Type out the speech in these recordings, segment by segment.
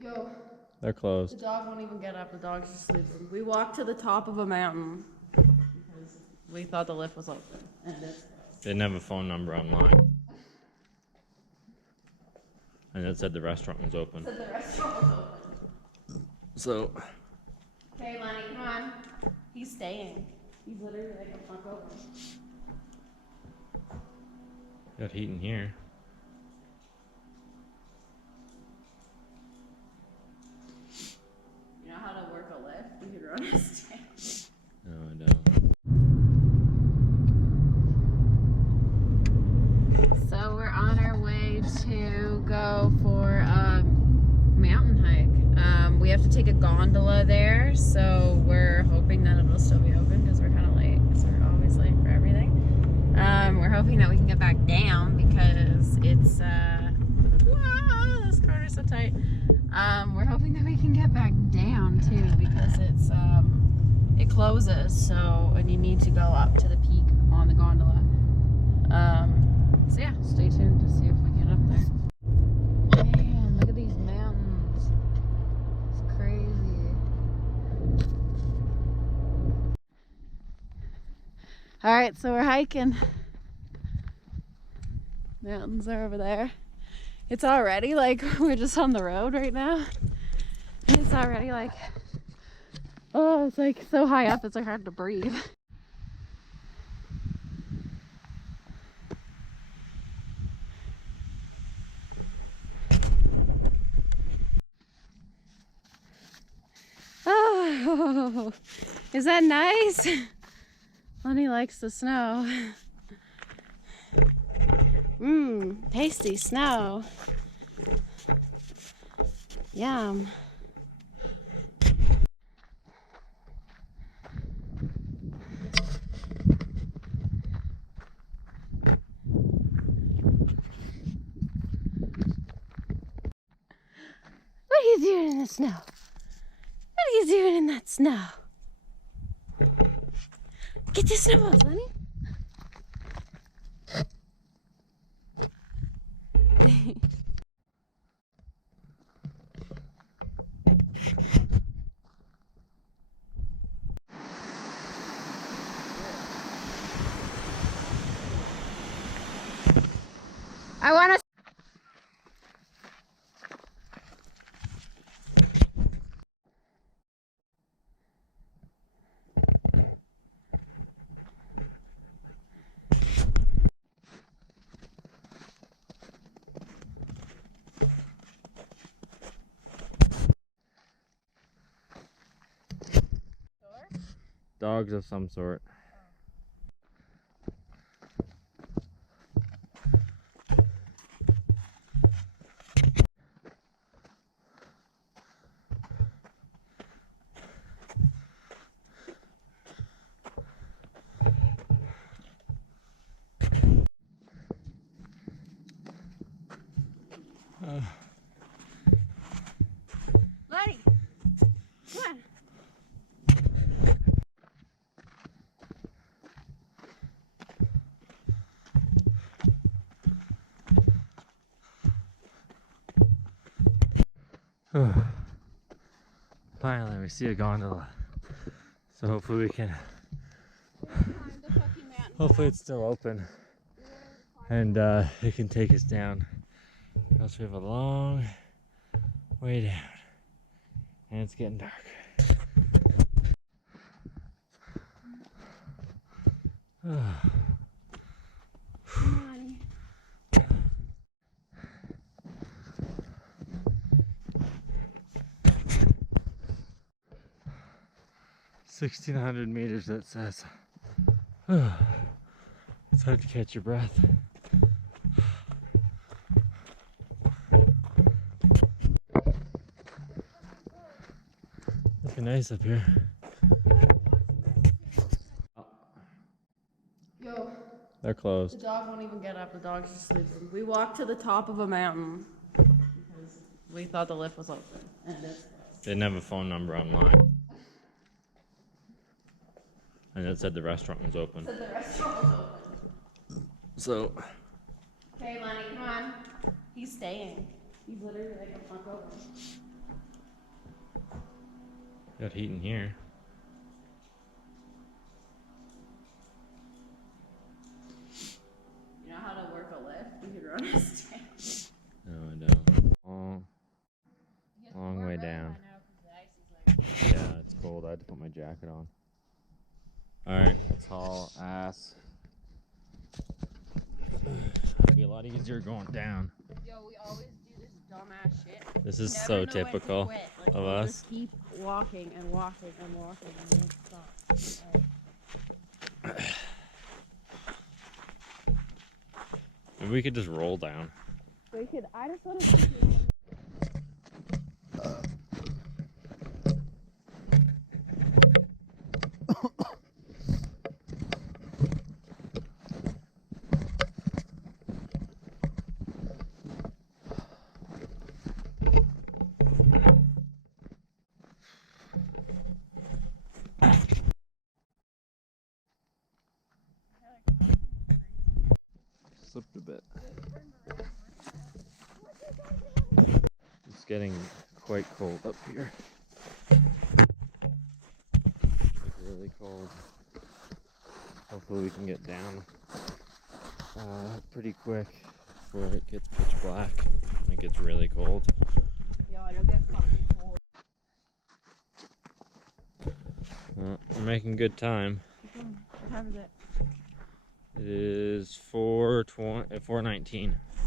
Yo. They're closed. The dog won't even get up. The dog's just sleeping. We walked to the top of a mountain because we thought the lift was open. And it's closed. They didn't have a phone number online. And it said the restaurant was open. It said the restaurant was open. So. Okay, Lenny, come on. He's staying. He's literally like a fuck open. Got heat in here. You know how to work a lift? You could run a stand. No, I don't. So we're on our way to go for a mountain hike. We have to take a gondola there, so we're hoping that it'll still be open because we're kind of late, because we're always late for everything. We're hoping that we can get back down because it's this corner's so tight. We're hoping that we can get back down too because it's it closes, so and you need to go up to the peak on the gondola. So yeah, stay tuned to see if we get up there. Man, look at these mountains. It's crazy. Alright, so we're hiking. Mountains are over there. It's already like we're just on the road right now. And it's already like, oh, it's like so high up, it's like hard to breathe. Oh, is that nice? Lenny likes the snow. Tasty snow. Yum. What are you doing in the snow? What are you doing in that snow? Get your snowballs, Lenny. I want to. Dogs of some sort. Lenny, come on. Finally, we see a gondola. So hopefully we can. Hopefully it's still open, and it can take us down. Else we have a long way down, and it's getting dark. 1,600 meters, that says. It's hard to catch your breath. Looking nice up here. Yo. They're closed. The dog won't even get up. The dog's just sleeping. We walked to the top of a mountain because we thought the lift was open. And it's closed. They didn't have a phone number online. And it said the restaurant was open. It said the restaurant was open. So. Okay, Lenny, come on. He's staying. He's literally like a fuck over. Got heat in here. You know how to work a lift? You could run a stand. No, I don't. Long way down. Yeah, it's cold. I had to put my jacket on. Alright, let's haul ass. It'll be a lot easier going down. Yo, we always do this dumbass shit. This is so typical Like, of we'll us. just keep walking and walking and walking and won't stop. Maybe we could just roll down. We could. I just want to see. Slipped a bit. It's getting quite cold up here. It's really cold. Hopefully we can get down pretty quick before it gets pitch black and it gets really cold. Yo, it'll get fucking cold. We're making good time. What time is it? It is 4:19. Oh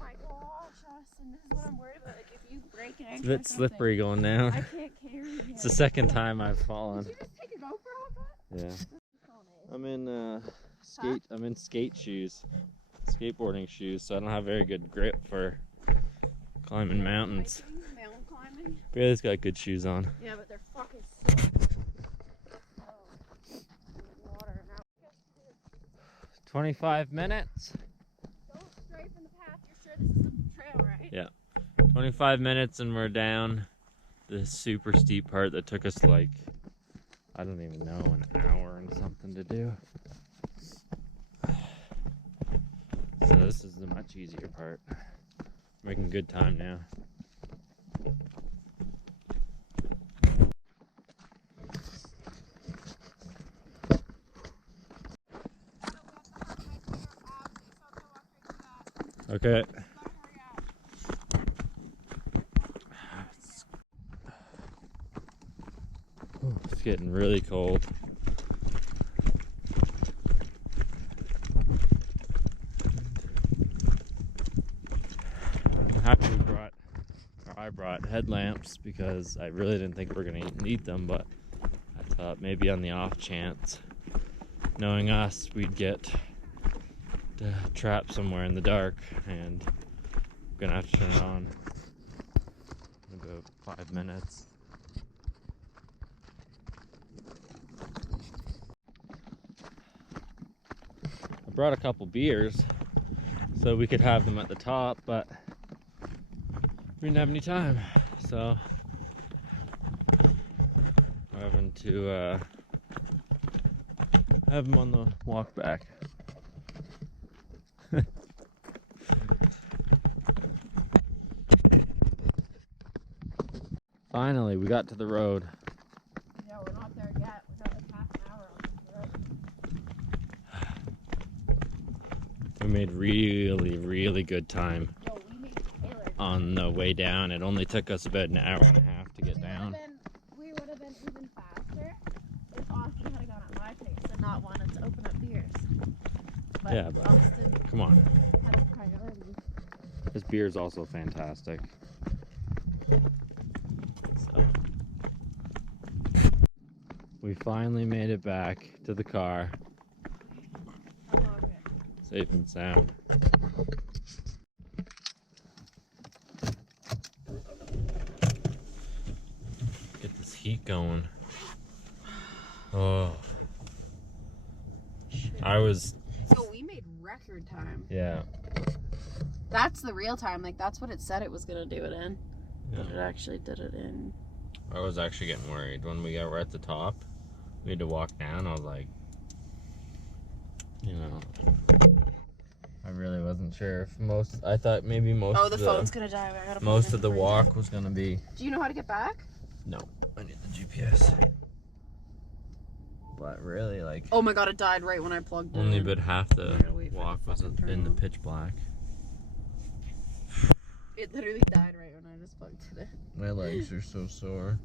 my gosh, Austin, this is what I'm worried about. Like, if you break an It's ankle a or bit something, slippery going I down. can't carry you. It's the second time I've fallen. Did you just take a GoPro off that? Yeah. I'm in skate shoes. Skateboarding shoes, so I don't have very good grip for climbing mountains. Mountain climbing? Bailey's got good shoes on. Yeah, but they're fucking so... water now. 25 minutes. Go straight from the path. You're sure this is the trail, right? Yeah. 25 minutes and we're down this super steep part that took us like, I don't even know, an hour and something to do. So this is the much easier part. Making good time now. Okay. It's getting really cold. I'm happy I brought headlamps because I really didn't think we were gonna need them, but I thought maybe on the off chance, knowing us, we'd get trapped somewhere in the dark, and I'm gonna have to turn it on in about 5 minutes. I brought a couple beers so we could have them at the top, but we didn't have any time, so we're having to have them on the walk back. Finally, we got to the road. Yeah, we're not there yet. We got like half an hour on this road. We made really good time Yo, we made Taylor. on the way down. It only took us about an hour and a half to get down. We would have been even faster if Austin had gone at my pace and not wanted to open up beers. But Yeah, but Austin come on. had a priority. This beer is also fantastic. So, we finally made it back to the car, I love it. safe and sound. Get this heat going. Oh, So we made record time. yeah. That's the real time. Like, that's what it said it was going to do it in. Yeah. But it actually did it in. I was actually getting worried when we were at the top. We had to walk down. I was like, you know, I really wasn't sure if I thought maybe most Oh, the phone's gonna die. I gotta most of the walk was gonna be. Do you know how to get back? No, I need the GPS. But really, like. Oh my god, it died right when I plugged it Only in. about half the walk was in the pitch black. It literally died right when I just plugged it in. My legs are so sore.